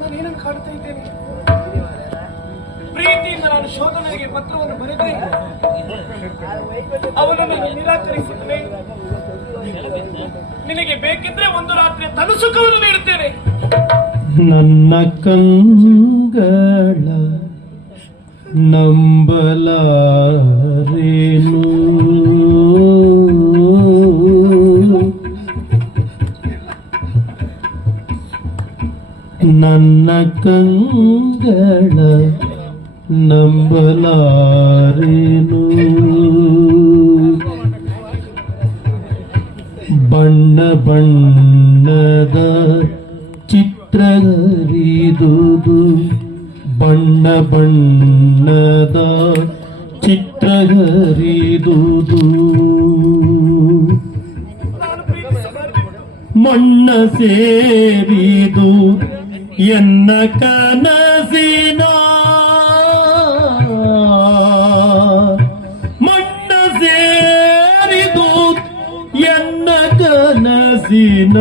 ನಾನೇನನ್ನು ಕಾಡ್ತಾ ಇದ್ದೇನೆ? ಪ್ರೀತಿಯಿಂದ ನಾನು ಶೋಧನೆಗೆ ಪತ್ರವನ್ನು ಬರೆದೆ, ಅವನನ್ನು ನಿರಾಕರಿಸಿದ್ದೇನೆ. ನಿನಗೆ ಬೇಕಿದ್ರೆ ಒಂದು ರಾತ್ರಿಯ ತನುಸುಖವನ್ನು ನೀಡುತ್ತೇನೆ. ನನ್ನ ಕಂಗಳ ನಂಬಲಾರೇನು, ನನ್ನ ಕಂಗಳ ನಂಬಲಾರೇನು, ಬಣ್ಣ ಬಣ್ಣದ ಚಿತ್ರಗರಿದುದು, ಬಣ್ಣ ಬಣ್ಣದ ಚಿತ್ರಗರಿದುದು, ಮಣ್ಣ ಸೇರಿದು ಎನ್ನ ಕನಸಿನ, ಮಣ್ಣ ಸೇರಿದು ಎನ್ನ ಕನಸಿನ,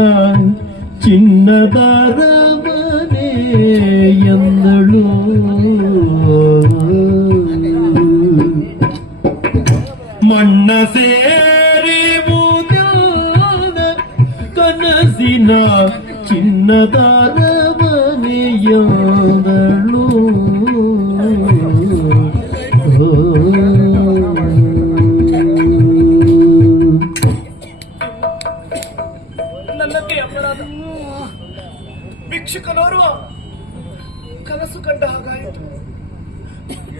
ಚಿನ್ನದ ರಮನೆ ಎಂದಳು. ಮಣ್ಣ ಸೇರಿವುದಲ್ಲ ಕನಸಿನ, ಚಿನ್ನದ ರಮನೆ ಎಂದಳು. ನನ್ನದೇ ಅಪರಾಧ. ಭಿಕ್ಷುಕನೋರ್ವ ಕನಸು ಕಂಡ ಹಾಗಾಯಿತು.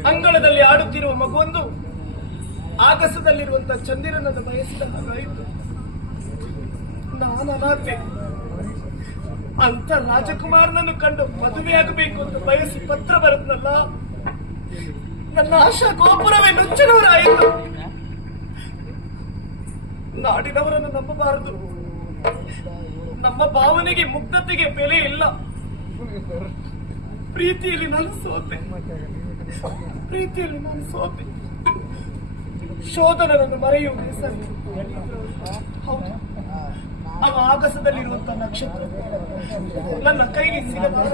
ಅಂಗಳದಲ್ಲಿ ಆಡುತ್ತಿರುವ ಮಗುವೊಂದು ಆಗಸದಲ್ಲಿರುವಂತಹ ಚಂದಿರನನ್ನು ಬಯಸಿದ ಹಾಗಾಯಿತು. ನಾನು ಅನಾಥೆ. ಅಂತ ರಾಜಕುಮಾರನನ್ನು ಕಂಡು ಮದುವೆಯಾಗಬೇಕು ಅಂತ ಬಯಸಿ ಪತ್ರ ಬರುತ್ತಲ್ಲ, ನನ್ನ ಆಶಾ ಗೋಪುರವೇ ನುಚ್ಚಿನವರಾಯಿತು. ನಾಡಿನವರನ್ನು ನಂಬಬಾರದು. ನಮ್ಮ ಭಾವನೆಗೆ ಮುಗ್ಧತೆಗೆ ಬೆಲೆ ಇಲ್ಲ. ಪ್ರೀತಿಯಲ್ಲಿ ನಾನು ಸೋತೆ, ಪ್ರೀತಿಯಲ್ಲಿ ನಾನು ಸೋತೆ. ಶೋಧನನ್ನು ಮರೆಯುವುದೇ ಸರಿ. ಹೌದು, ಅವ ಆಗಸದಲ್ಲಿರುವಂತಹ ನಕ್ಷತ್ರ ನನ್ನ ಕೈಗೆ ಸಿಗಲಾರ,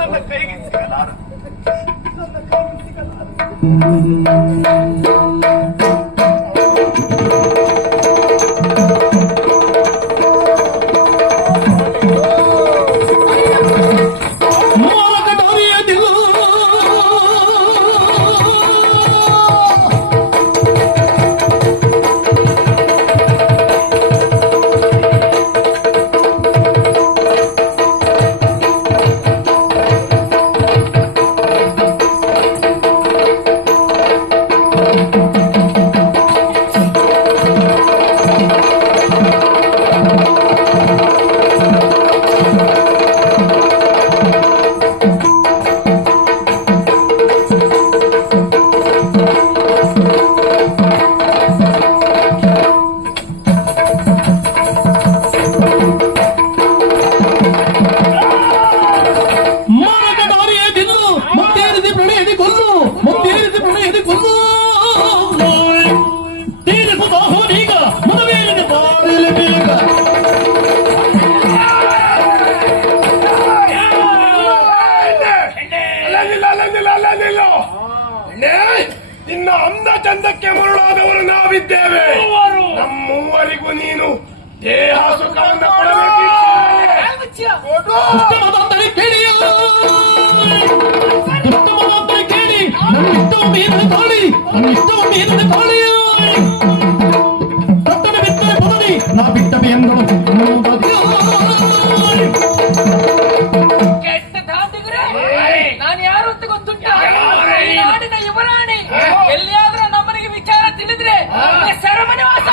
ನನ್ನ ಕೈಗೆ ಸಿಗಲಾರ, ನನ್ನ ಕೈಗೆ ಸಿಗಲಾರ. ನಿನ್ನ ಅಂದ ಚಂದಕ್ಕೆ ಮರುಳಾದವರು ನಾವಿದ್ದೇವೆ. ನಮ್ಮೂವರಿಗೂ ನೀನು ದೇಹ ಸುಖವನ್ನು ಕೊಡಬೇಕು. ನಾ ಬಿಟ್ಟ ನಾನು ಯಾರು ಅಂತ ಗೊತ್ತುಂಟ? ನಾಡಿನ ಯುವರಾಣಿ. ಎಲ್ಲಿಯಾದ್ರೂ ನಮ್ಮನಿಗೆ ವಿಚಾರ ತಿಳಿದ್ರೆ ಸೆರೆಮನೆ ವಾಸ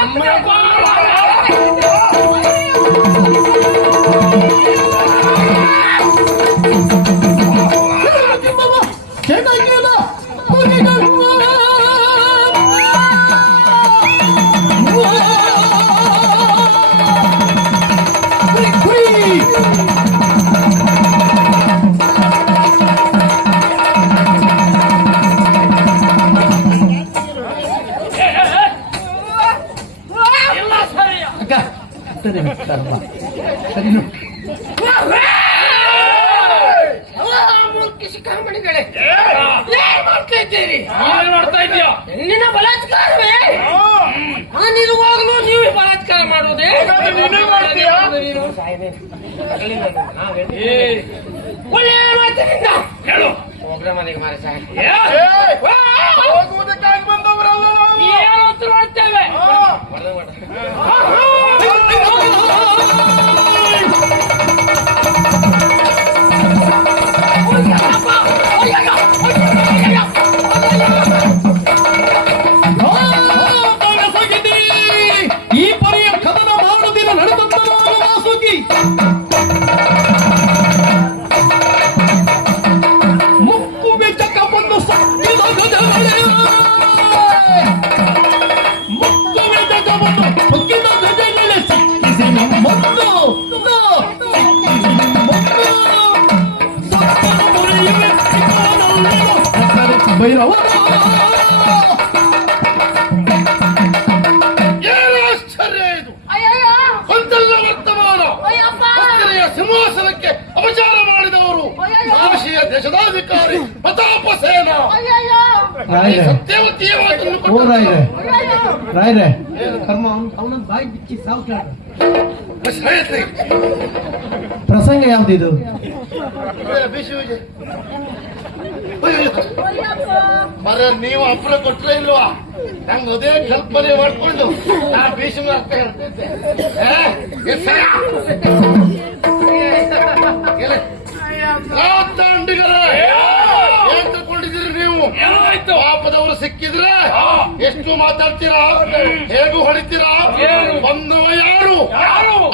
ಶಿಖಾಮಣಿಗಳೇ ಏನ್ ಮಾಡ್ತಾ ಇದ್ದೀರಿ? ನೀವೇನ್ ಮಾಡ್ತಾ ಇದೀಯ? ಹೆಣ್ಣಿನ ಬಲಾತ್ಕಾರವೇ? ನಾನಿರುವಾಗಲೂ ನೀವು ಬಲಾತ್ಕಾರ ಮಾಡುವುದೇ? ನೀನೇ ಮಾಡ್ತೀಯಾ? ಒಳ್ಳೆಯ ಮಾತಿನಿಂದ ಹೇಳು. ಪ್ರೋಗ್ರಾಮ್ ಮಾರ ಸಾಹೇಬ್ ಹೋಗುವುದಕ್ಕಾಗಿ ಬಂದವರಲ್ಲ ನಾವು. ಏನು ನೋಡ್ತೇವೆ. ಈ ಪರಿಯ ಕದನ ಮಾಡುವುದಿಲ್ಲ ನಡೆದಂತ ವಾಸುಕಿ ಮುಕ್ಕುಗೆ ಚಕ್ಕ ಬಂದು ಸತ್ತಿದ ಗಜಗಳೇ ಮುಕ್ಕುಗೆ ಚಕ್ಕ ಬಂದು ಸೊಕ್ಕಿದ ಗಜಗಳೇ ಸಿಕ್ಕಿಸಿ ನಮ್ಮನ್ನು ಭೈರವ ಏನು ಆಶ್ಚರ್ಯ ಇದು! ಕೊಂದಲ್ಲ ವರ್ತಮಾನ ಹತ್ತಿರೆಯ ಸಿಂಹಾಸನಕ್ಕೆ ಅಪಚಾರ ಮಾಡಿದವರು ಕಾಶಿಯ ದೇಶದಾಧಿಕಾರಿ ಪ್ರತಾಪ ಸೇನ. ಸತ್ಯವತಿಯ ಮಾತನ್ನು ಓ ಕೊಟ್ಟು ರಾಯ್ರೆ ಕರ್ಮ ಅವನೊಂದು ಬಾಯಿ ಬಿಚ್ಚಿ ಸಾವು ಕೇಳ ಪ್ರಸಂಗ ಯಾವ್ದಿದು? ಮರ ನೀವು ಅಪ್ರ ಕೊಟ್ರೆ ಇಲ್ವಾ? ನಂಗೆ ಅದೇ ಕಲ್ಪನೆ ಮಾಡ್ಕೊಂಡು ನಾ ಭೀಷ್ಮ ಅಂತ ಹೇಳ್ತಿದ್ದೆ. ಏನ್ ತಗೊಂಡಿದ್ದೀರಿ ನೀವು? ಪಾಪದವರು ಸಿಕ್ಕಿದ್ರೆ ಎಷ್ಟು ಮಾತಾಡ್ತೀರಾ, ಹೇಗೂ ಹೊಡಿತೀರಾ? ಬಂದವ ಯಾರು?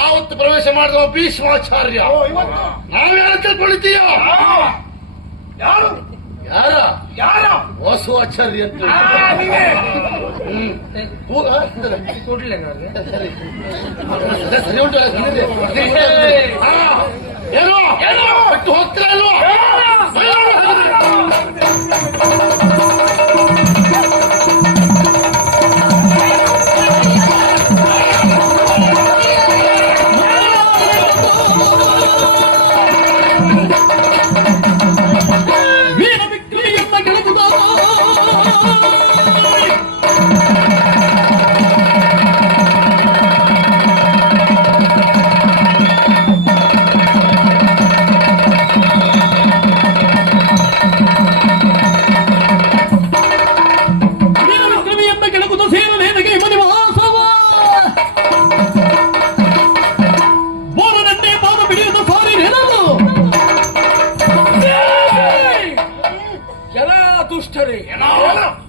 ಆವತ್ತು ಪ್ರವೇಶ ಮಾಡಿದವ ಭೀಷ್ಮಾಚಾರ್ಯ. ನಾವ್ಯಾರು ತಿಳ್ಕೊಂಡಿದ್ದೀಯ? ಯಾರು? ಯಾರ? ಯಾರ? ವಸು ಆಚಾರ್ಯ ಅಂತ. ಕೊಡ್ಲೆ ಸರಿ ಉಂಟು. ಏನು ಬಿಟ್ಟು ಹೋಗ್ತೀರಾ ಇಲ್ವಾ?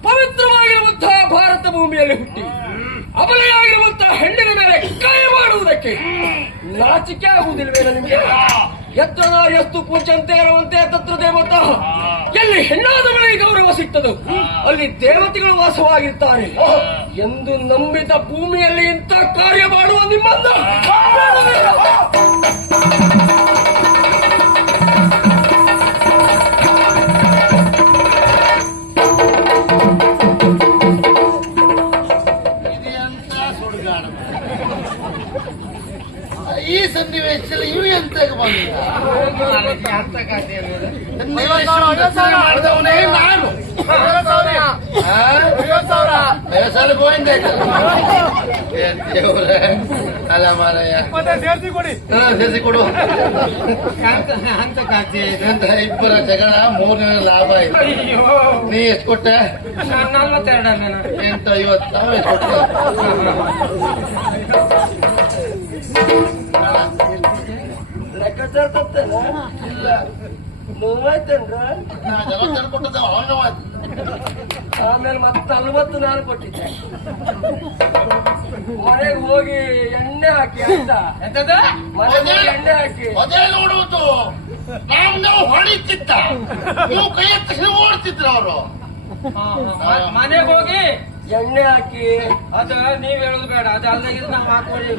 ಪವಿತ್ರವಾಗಿರುವಂತಹ ಭಾರತ ಭೂಮಿಯಲ್ಲಿ ಹುಟ್ಟಿ ಅಬಲೆಯಾಗಿರುವಂತಹ ಹೆಣ್ಣಿನ ಮೇಲೆ ಕೈ ಮಾಡುವುದಕ್ಕೆ ನಾಚಿಕೆ ಆಗುವುದಿಲ್ವೇನೋ ನಿಮಗೆ? ಯತ್ರ ಯಸ್ತು ಪೂಜಂತೆ ಇರುವಂತೆ ತತ್ರ ದೇವತಾ. ಎಲ್ಲಿ ಹೆಣ್ಣಾದ ಮನೆಗೆ ಗೌರವ ಸಿಗ್ತದೋ ಅಲ್ಲಿ ದೇವತೆಗಳು ವಾಸವಾಗಿರ್ತಾರೆ ಎಂದು ನಂಬಿದ ಭೂಮಿಯಲ್ಲಿ ಇಂಥ ಕಾರ್ಯ ಮಾಡುವ ನಿಮ್ಮನ್ನ ಈ ಸನ್ನಿವೇಶದಲ್ಲಿ ಇವು ಎಂತಾಗ ಬಂದಿಲ್ಲ? ಮಾಡಿದವನೇ ನಾನು. ಗೋವಿಂದ ದೇವ್ರೆ ಅಲ್ಲ ಮಾರಯ್ಯ. ಸೇರಿಸಿ ಕೊಡು. ಇಬ್ಬರ ಜಗಳ 3ನೇ ಲಾಭ ಆಯ್ತು. ನೀ ಎಷ್ಟು ಕೊಟ್ಟೆ? 42 ಎಂತ 50 ನಾವು ಎಷ್ಟು ಕೊಟ್ಟೆ? ಲೆಕ್ಕಾಚಾರ ತಪ್ಪೇನ? ಇಲ್ಲ, ಮೂವತ್ತೇನ್ರ? ನಾ ಜನ ಕೊಟ್ಟದ ಅವನ ಮಾತು. ಆಮೇಲೆ ಮತ್ತೆ 40 ನಾನು ಕೊಟ್ಟಿದ್ದೆ. ಮನೆಗೆ ಹೋಗಿ ಎಣ್ಣೆ ಹಾಕಿ ಅಂತ ಮನೆಗೆ ಎಣ್ಣೆ ಹಾಕಿ ಅದೇ ನೋಡುವುದು. ನಾವು ಹೊಡಿತಿದ್ದ, ನೀವು ಕೈ ಎತ್ತಿಸಿ ಓಡ್ತಿದ್ರ ಅವರು. ಮನೆಗೆ ಹೋಗಿ ಎಣ್ಣೆ ಹಾಕಿ ಅದು ನೀವ್ ಹೇಳುದು ಬೇಡ, ಅದು ಅಲ್ದಾಗಿದ್ರೆ ನಾವು ಹಾಕೊಳ್ಳಿ.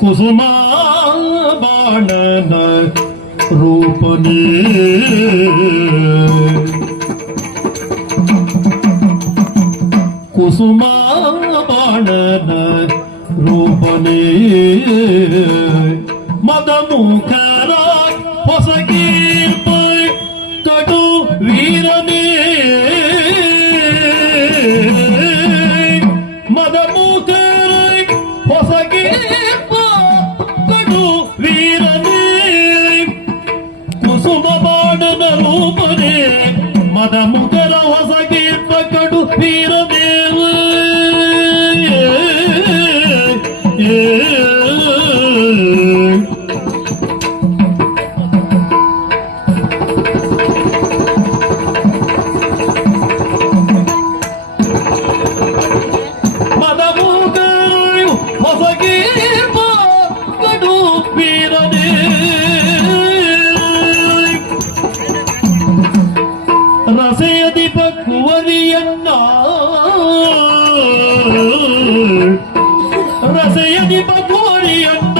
ಕುಸುಮ ಬಾಣನ ರೂಪನೇ ಕುಸುಮ ಬಾಣನ ರೂಪನೇ ಮದ ಮುಖರ ಹೊಸಗೀರ್ಪ ಕಡು ವೀರನೇ ಮದ ಮುಖರ ಹೊಸಗೀರ್ಪ ಕಡು ವೀರನೇ ಕುಸುಮ ಬಾಣನ ರೂಪನೇ ಮದ ಮುಖರ ಹೊಸಗೀರ್ಪ ಕಡು ವೀರದೇವ ಮದ ಮುಖರ ಹೊಸಗೀರ್ಪ ಕಡು ವೀರದೇ ರಸೆಯದಿ ಬಕ್ಕುವರಿಯನ್ನ ರಸೆಯದಿ ಬಕ್ಕುವರಿಯನ್ನ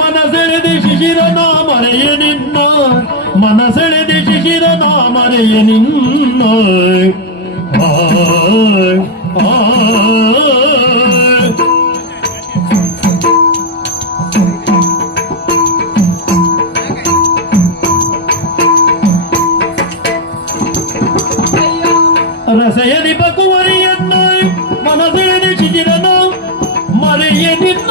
ಮನಸೆಳೆದೆ ಶಿಶಿರನ ಮರೆಯ ನಿನ್ನ ಮನಸೆಳೆದೆ ಶಿಶಿರನ ಮರೆಯ ನಿನ್ನ ಆ ರಸೆಯದಿ ಬಕುವರಿಯನ್ನ ಮನಸೆಳೆದೆ ಶಿಶಿರನ ಮರೆಯ ನಿನ್ನ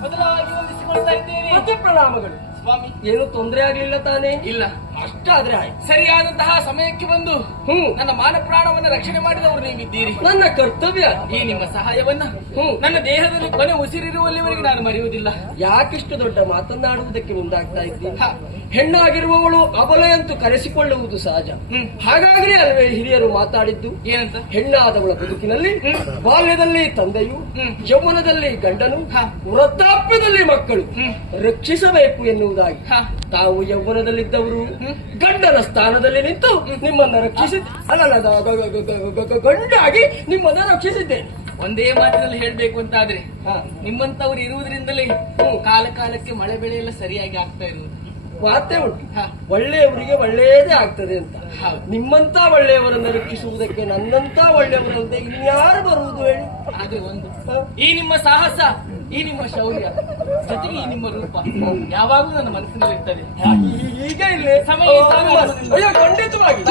ಮೊದಲಾಗಿ ವಂದಿಸಿಕೊಳ್ತಾ ಇದ್ದೇನೆ. ಮತ್ತೆ ಪ್ರಣಾಮಗಳು ಸ್ವಾಮಿ, ಏನು ತೊಂದರೆ ಆಗ್ಲಿಲ್ಲ ತಾನೇ? ಇಲ್ಲ, ಅಷ್ಟಾದ್ರೆ ಆಯ್ತು. ಸರಿಯಾದಂತಹ ಸಮಯಕ್ಕೆ ಬಂದು ನನ್ನ ಮಾನ ಪ್ರಾಣವನ್ನು ರಕ್ಷಣೆ ಮಾಡಿದವರು ನೀವಿದ್ದೀರಿ. ನನ್ನ ಕರ್ತವ್ಯ. ಈ ನಿಮ್ಮ ಸಹಾಯವನ್ನ ನನ್ನ ದೇಹದಲ್ಲಿ ಕೊನೆ ಉಸಿರಿರುವಲ್ಲಿವರೆಗೆ ನಾನು ಮರೆಯುವುದಿಲ್ಲ. ಯಾಕಿಷ್ಟು ದೊಡ್ಡ ಮಾತನ್ನಾಡುವುದಕ್ಕೆ ಮುಂದಾಗ್ತಾ ಇದ್ದೀನಿ? ಹೆಣ್ಣಾಗಿರುವವಳು ಅಬಲೆ ಅಂತೂ ಕರೆಸಿಕೊಳ್ಳುವುದು ಸಹಜ. ಹಾಗಾಗಿ ಅಲ್ವೇ ಹಿರಿಯರು ಮಾತಾಡಿದ್ದು ಏನಂತ? ಹೆಣ್ಣಾದವಳ ಬದುಕಿನಲ್ಲಿ ಬಾಲ್ಯದಲ್ಲಿ ತಂದೆಯು, ಯೌವನದಲ್ಲಿ ಗಂಡನು, ವೃದ್ಧಾಪ್ಯದಲ್ಲಿ ಮಕ್ಕಳು ರಕ್ಷಿಸಬೇಕು ಎನ್ನುವುದಾಗಿ. ತಾವು ಯೌವನದಲ್ಲಿದ್ದವರು ಗಂಡನ ಸ್ಥಾನದಲ್ಲಿ ನಿಂತು ನಿಮ್ಮನ್ನ ರಕ್ಷಿಸಿದ್ದೆ. ಗಂಡಾಗಿ ನಿಮ್ಮನ್ನ ರಕ್ಷಿಸಿದ್ದೇನೆ. ಒಂದೇ ಮಾತಿನಲ್ಲಿ ಹೇಳ್ಬೇಕು ಅಂತಾದ್ರೆ ನಿಮ್ಮಂತವ್ರು ಇರುವುದರಿಂದಲೇ ಕಾಲ ಕಾಲಕ್ಕೆ ಮಳೆ ಬೆಳೆ ಎಲ್ಲ ಸರಿಯಾಗಿ ಆಗ್ತಾ ಇರುವುದು. ಮಾತೇ ಉಂಟು, ಒಳ್ಳೆಯವರಿಗೆ ಒಳ್ಳೆಯದೇ ಆಗ್ತದೆ ಅಂತ. ನಿಮ್ಮಂತ ಒಳ್ಳೆಯವರನ್ನು ರಕ್ಷಿಸುವುದಕ್ಕೆ ನನ್ನಂತ ಒಳ್ಳೆಯವರಂತೆ ಇನ್ಯಾರು ಬರುವುದು ಹೇಳಿ? ಅದೇ ಒಂದು ಈ ನಿಮ್ಮ ಸಾಹಸ, ಈ ನಿಮ್ಮ ಶೌರ್ಯ, ಜೊತೆಗೆ ಈ ನಿಮ್ಮ ರೂಪ ಯಾವಾಗಲೂ ನನ್ನ ಮನಸ್ಸಿನಲ್ಲಿ ಇರ್ತದೆ. ಈಗ ಇಲ್ಲಿ ಸಮಯ ಇದ್ದಾಗ ಅಯ್ಯೋ, ಖಂಡಿತವಾಗಿ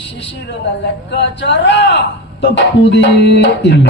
ಶಿಶಿರನ ಲೆಕ್ಕಾಚಾರ ತಪ್ಪುದೇ ಇಲ್ಲ.